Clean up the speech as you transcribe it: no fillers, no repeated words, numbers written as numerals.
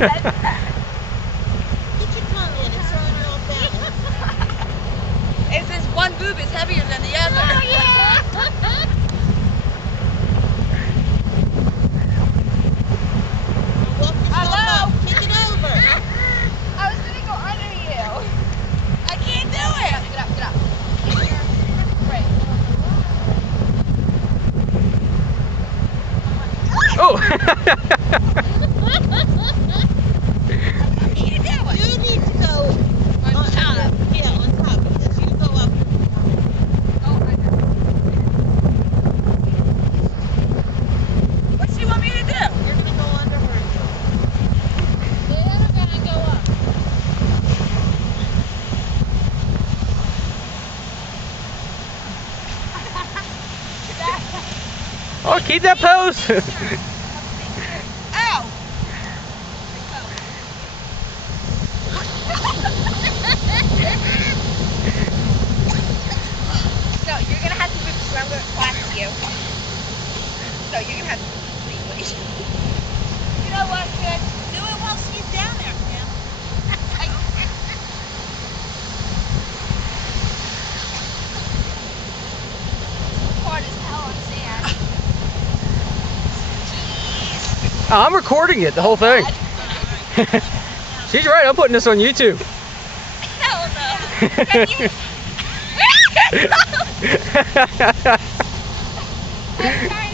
your tongue in, it's throwing her off balance. It's this one boob is heavier than the other. Oh, yeah. Hello? Kick it over. I was gonna go under you. I can't do it. Get up, get up. Right. Oh! You need to go On top. Yeah, on top, because you go up. Oh, I know. What do you want me to do? You're going to go under her. Then I'm gonna go up. Oh, keep that pose! Ow! So you're gonna have to move because I'm gonna clap you. So you're gonna have to please. You know what, good? Do it while she's down there, Pam. Hard as hell on sand. I'm recording it, the whole thing. She's right, I'm putting this on YouTube. Hell no. Can you? I'm sorry.